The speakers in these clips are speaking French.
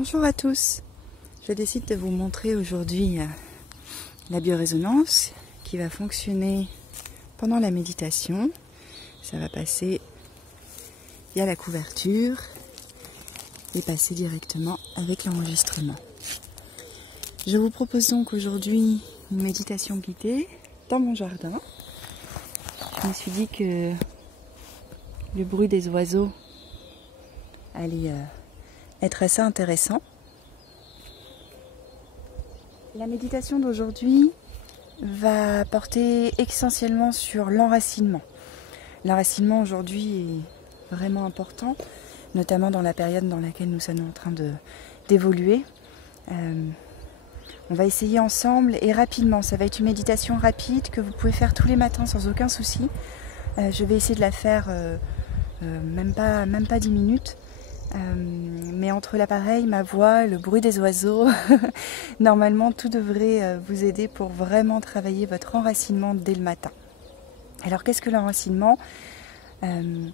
Bonjour à tous. Je décide de vous montrer aujourd'hui la biorésonance qui va fonctionner pendant la méditation. Ça va passer via la couverture et passer directement avec l'enregistrement. Je vous propose donc aujourd'hui une méditation guidée dans mon jardin. Je me suis dit que le bruit des oiseaux allait être assez intéressant. La méditation d'aujourd'hui va porter essentiellement sur l'enracinement. L'enracinement aujourd'hui est vraiment important, notamment dans la période dans laquelle nous sommes en train d'évoluer. On va essayer ensemble et rapidement. Ça va être une méditation rapide que vous pouvez faire tous les matins sans aucun souci. Je vais essayer de la faire même pas 10 minutes. Mais entre l'appareil, ma voix, le bruit des oiseaux, normalement tout devrait vous aider pour vraiment travailler votre enracinement dès le matin. Alors qu'est-ce que l'enracinement ? Le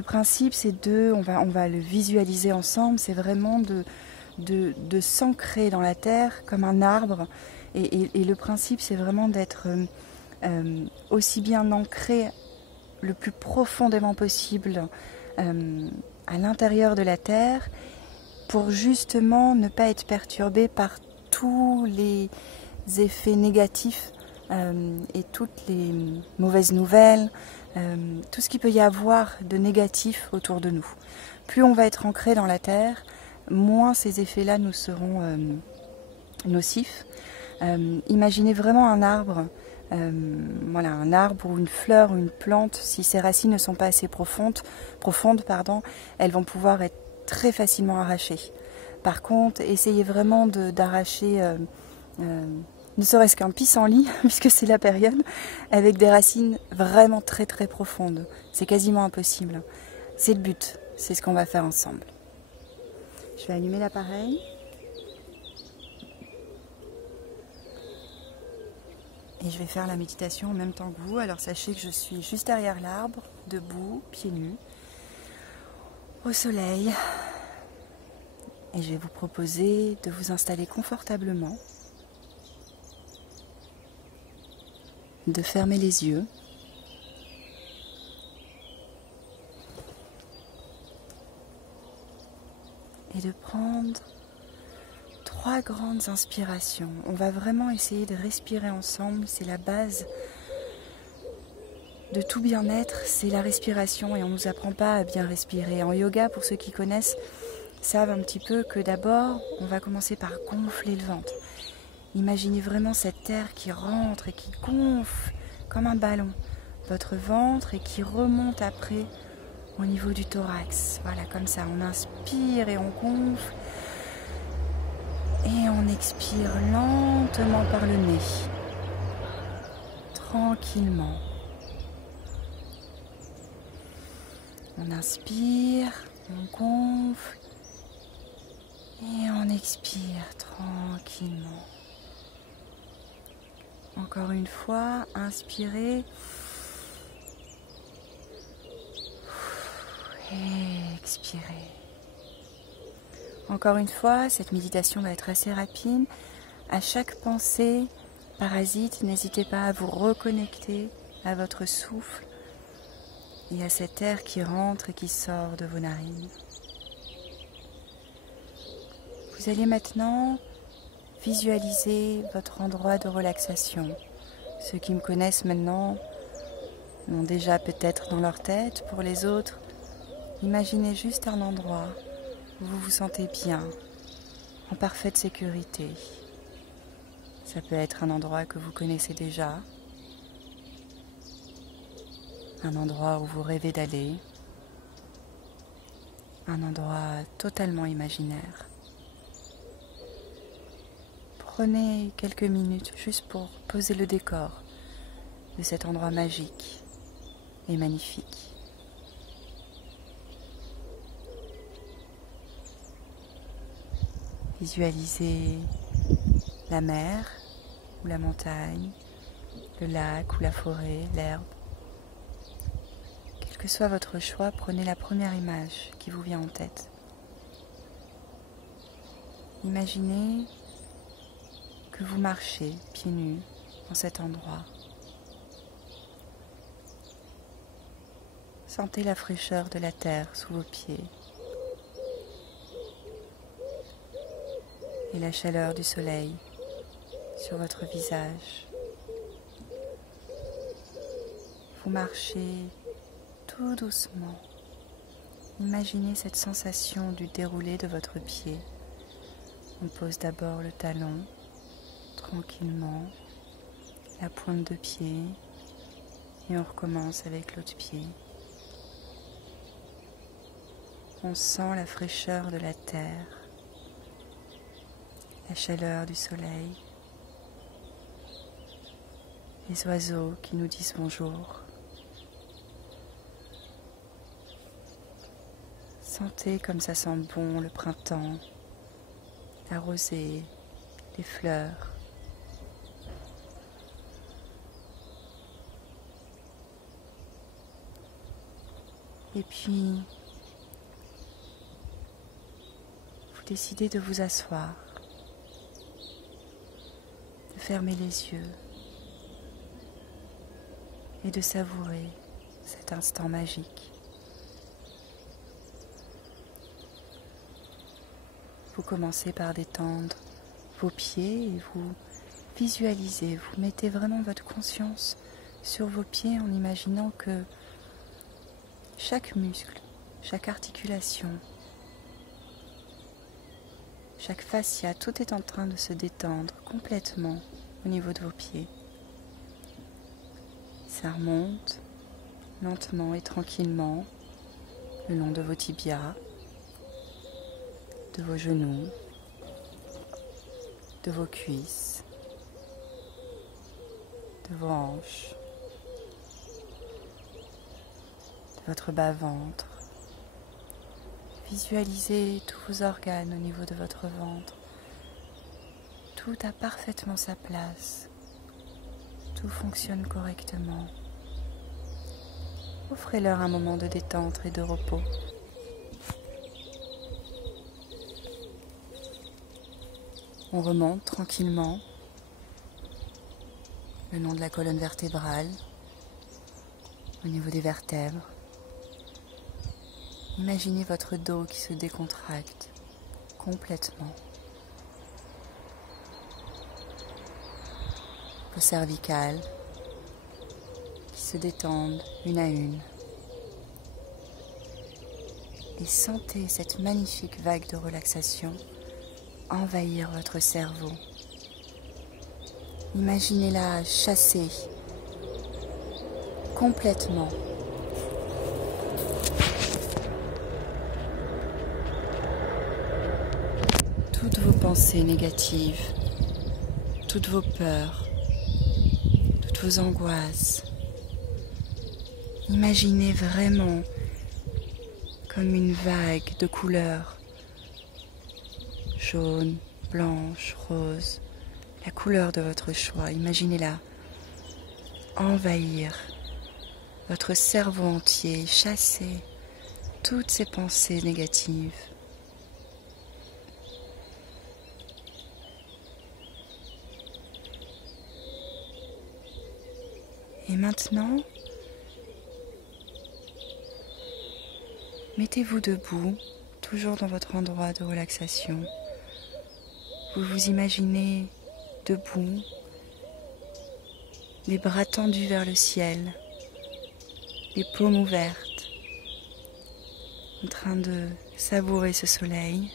principe c'est on va le visualiser ensemble, c'est vraiment de s'ancrer dans la terre comme un arbre et le principe c'est vraiment d'être aussi bien ancré le plus profondément possible à l'intérieur de la terre pour justement ne pas être perturbé par tous les effets négatifs et toutes les mauvaises nouvelles, tout ce qu'il peut y avoir de négatif autour de nous. Plus on va être ancré dans la terre, moins ces effets-là nous seront nocifs. Imaginez vraiment un arbre. Un arbre ou une fleur ou une plante, si ses racines ne sont pas assez profondes, elles vont pouvoir être très facilement arrachées. Par contre, essayez vraiment d'arracher ne serait-ce qu'un pissenlit, puisque c'est la période, avec des racines vraiment très très profondes. C'est quasiment impossible. C'est le but, c'est ce qu'on va faire ensemble. Je vais allumer l'appareil. Et je vais faire la méditation en même temps que vous. Alors sachez que je suis juste derrière l'arbre, debout, pieds nus, au soleil. Et je vais vous proposer de vous installer confortablement, de fermer les yeux. Et de prendre 3 grandes inspirations. On va vraiment essayer de respirer ensemble. C'est la base de tout bien-être, c'est la respiration et on ne nous apprend pas à bien respirer. En yoga, pour ceux qui connaissent, savent un petit peu que d'abord, on va commencer par gonfler le ventre. Imaginez vraiment cette terre qui rentre et qui gonfle comme un ballon votre ventre et qui remonte après au niveau du thorax. Voilà, comme ça, on inspire et on gonfle. Et on expire lentement par le nez, tranquillement. On inspire, on gonfle et on expire tranquillement. Encore une fois, inspirez et expirez. Encore une fois, cette méditation va être assez rapide. À chaque pensée parasite, n'hésitez pas à vous reconnecter à votre souffle et à cet air qui rentre et qui sort de vos narines. Vous allez maintenant visualiser votre endroit de relaxation. Ceux qui me connaissent maintenant l'ont déjà peut-être dans leur tête. Pour les autres, imaginez juste un endroit où vous vous sentez bien, en parfaite sécurité. Ça peut être un endroit que vous connaissez déjà, un endroit où vous rêvez d'aller, un endroit totalement imaginaire. Prenez quelques minutes juste pour poser le décor de cet endroit magique et magnifique. Visualisez la mer ou la montagne, le lac ou la forêt, l'herbe. Quel que soit votre choix, prenez la première image qui vous vient en tête. Imaginez que vous marchez pieds nus dans cet endroit. Sentez la fraîcheur de la terre sous vos pieds et la chaleur du soleil sur votre visage. Vous marchez tout doucement. Imaginez cette sensation du déroulé de votre pied. On pose d'abord le talon, tranquillement, la pointe de pied, et on recommence avec l'autre pied. On sent la fraîcheur de la terre, la chaleur du soleil, les oiseaux qui nous disent bonjour. Sentez comme ça sent bon le printemps, la rosée, les fleurs. Et puis, vous décidez de vous asseoir, de fermer les yeux et de savourer cet instant magique. Vous commencez par détendre vos pieds et vous visualisez, vous mettez vraiment votre conscience sur vos pieds en imaginant que chaque muscle, chaque articulation, chaque fascia, tout est en train de se détendre complètement au niveau de vos pieds. Ça remonte lentement et tranquillement le long de vos tibias, de vos genoux, de vos cuisses, de vos hanches, de votre bas-ventre. Visualisez tous vos organes au niveau de votre ventre. Tout a parfaitement sa place. Tout fonctionne correctement. Offrez-leur un moment de détente et de repos. On remonte tranquillement le long de la colonne vertébrale, au niveau des vertèbres. Imaginez votre dos qui se décontracte complètement. Vos cervicales qui se détendent une à une. Et sentez cette magnifique vague de relaxation envahir votre cerveau. Imaginez-la chasser complètement. Toutes vos pensées négatives, toutes vos peurs, toutes vos angoisses. Imaginez vraiment comme une vague de couleurs, jaune, blanche, rose, la couleur de votre choix. Imaginez-la envahir votre cerveau entier, chasser toutes ces pensées négatives. Et maintenant, mettez-vous debout, toujours dans votre endroit de relaxation. Vous vous imaginez debout, les bras tendus vers le ciel, les paumes ouvertes, en train de savourer ce soleil,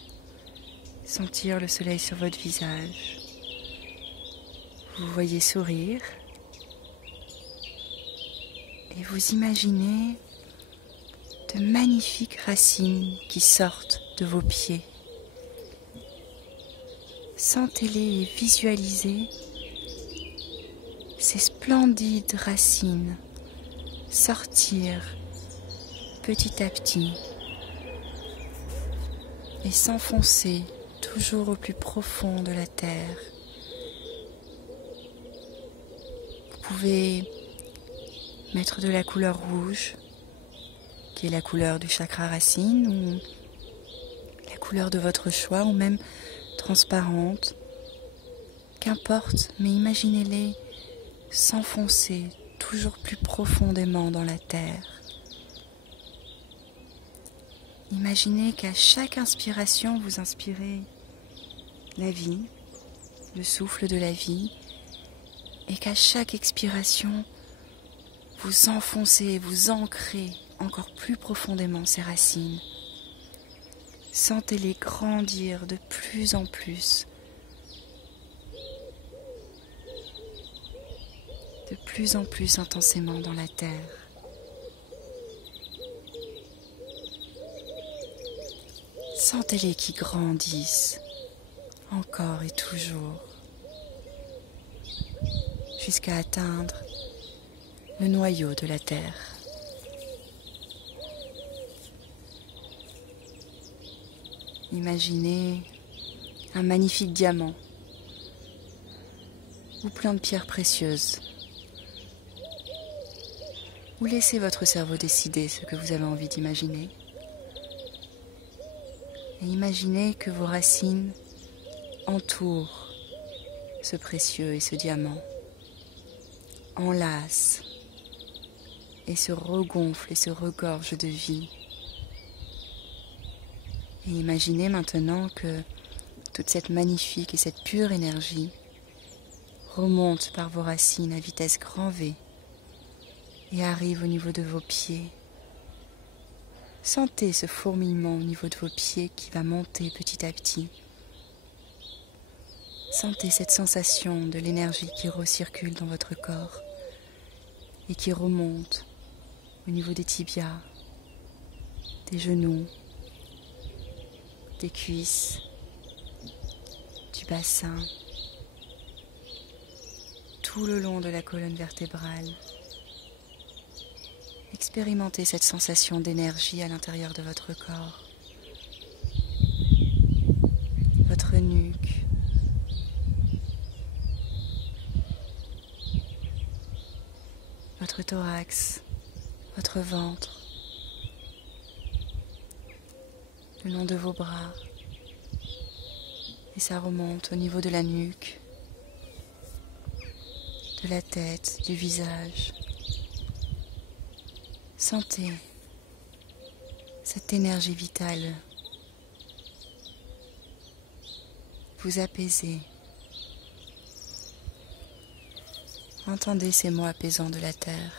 sentir le soleil sur votre visage. Vous voyez sourire et vous imaginez de magnifiques racines qui sortent de vos pieds. Sentez-les et visualisez ces splendides racines sortir petit à petit et s'enfoncer toujours au plus profond de la terre. Vous pouvez mettre de la couleur rouge, qui est la couleur du chakra racine, ou la couleur de votre choix, ou même transparentes, qu'importe, mais imaginez-les s'enfoncer toujours plus profondément dans la terre. Imaginez qu'à chaque inspiration, vous inspirez la vie, le souffle de la vie, et qu'à chaque expiration, vous enfoncez, vous ancrez encore plus profondément ces racines. Sentez-les grandir de plus en plus intensément dans la terre. Sentez-les qui grandissent encore et toujours jusqu'à atteindre le noyau de la terre. Imaginez un magnifique diamant ou plein de pierres précieuses. Ou laissez votre cerveau décider ce que vous avez envie d'imaginer. Et imaginez que vos racines entourent ce précieux et ce diamant, enlacent et se regonflent et se regorgent de vie. Et imaginez maintenant que toute cette magnifique et cette pure énergie remonte par vos racines à vitesse grand V et arrive au niveau de vos pieds. Sentez ce fourmillement au niveau de vos pieds qui va monter petit à petit. Sentez cette sensation de l'énergie qui recircule dans votre corps et qui remonte au niveau des tibias, des genoux, des cuisses, du bassin, tout le long de la colonne vertébrale. Expérimentez cette sensation d'énergie à l'intérieur de votre corps, votre nuque, votre thorax, votre ventre, le long de vos bras, et ça remonte au niveau de la nuque, de la tête, du visage. Sentez cette énergie vitale vous apaiser. Entendez ces mots apaisants de la terre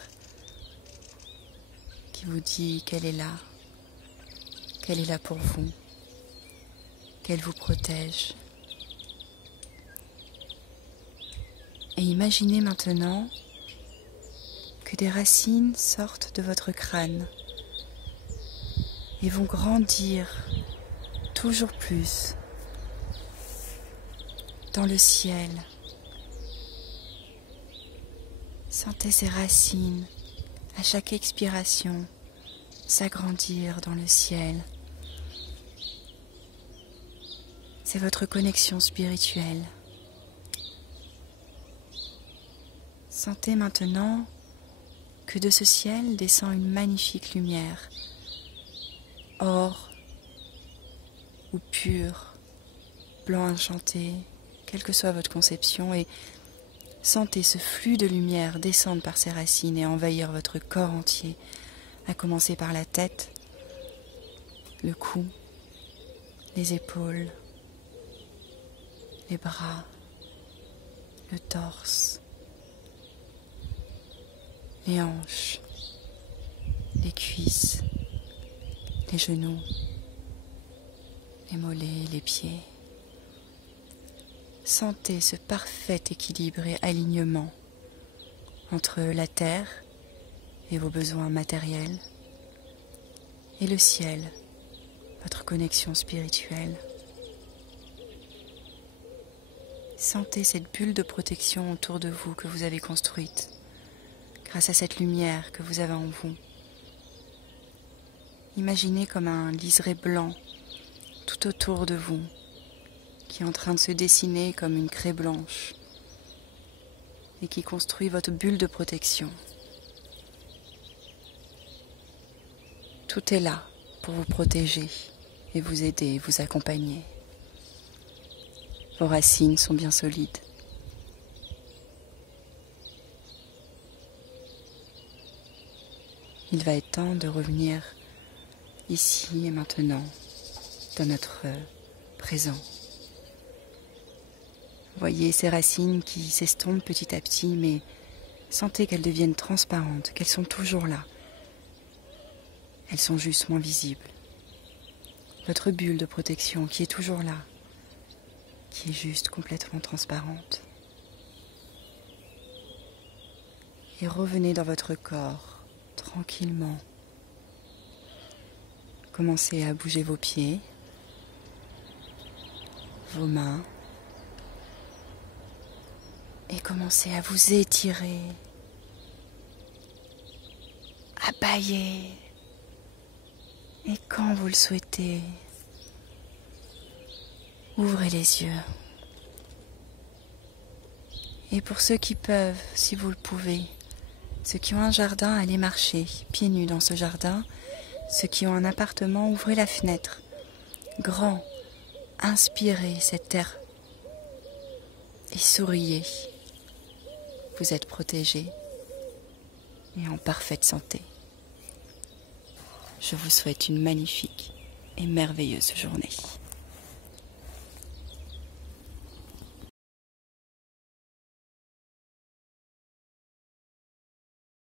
qui vous dit qu'elle est là pour vous, qu'elle vous protège. Et imaginez maintenant que des racines sortent de votre crâne et vont grandir toujours plus dans le ciel. Sentez ces racines à chaque expiration s'agrandir dans le ciel. C'est votre connexion spirituelle. Sentez maintenant que de ce ciel descend une magnifique lumière, or ou pur, blanc enchanté, quelle que soit votre conception, et sentez ce flux de lumière descendre par ses racines et envahir votre corps entier, à commencer par la tête, le cou, les épaules, les bras, le torse, les hanches, les cuisses, les genoux, les mollets, les pieds. Sentez ce parfait équilibre et alignement entre la terre et vos besoins matériels et le ciel, votre connexion spirituelle. Sentez cette bulle de protection autour de vous que vous avez construite grâce à cette lumière que vous avez en vous. Imaginez comme un liseré blanc tout autour de vous qui est en train de se dessiner comme une craie blanche et qui construit votre bulle de protection. Tout est là pour vous protéger et vous aider, vous accompagner. Vos racines sont bien solides. Il va être temps de revenir ici et maintenant, dans notre présent. Voyez ces racines qui s'estompent petit à petit, mais sentez qu'elles deviennent transparentes, qu'elles sont toujours là. Elles sont juste moins visibles. Votre bulle de protection qui est toujours là, qui est juste complètement transparente. Et revenez dans votre corps, tranquillement. Commencez à bouger vos pieds, vos mains, et commencez à vous étirer, à bâiller. Et quand vous le souhaitez, ouvrez les yeux. Et pour ceux qui peuvent, si vous le pouvez, ceux qui ont un jardin, allez marcher pieds nus dans ce jardin. Ceux qui ont un appartement, ouvrez la fenêtre. Grand, inspirez cet air et souriez. Vous êtes protégés et en parfaite santé. Je vous souhaite une magnifique et merveilleuse journée.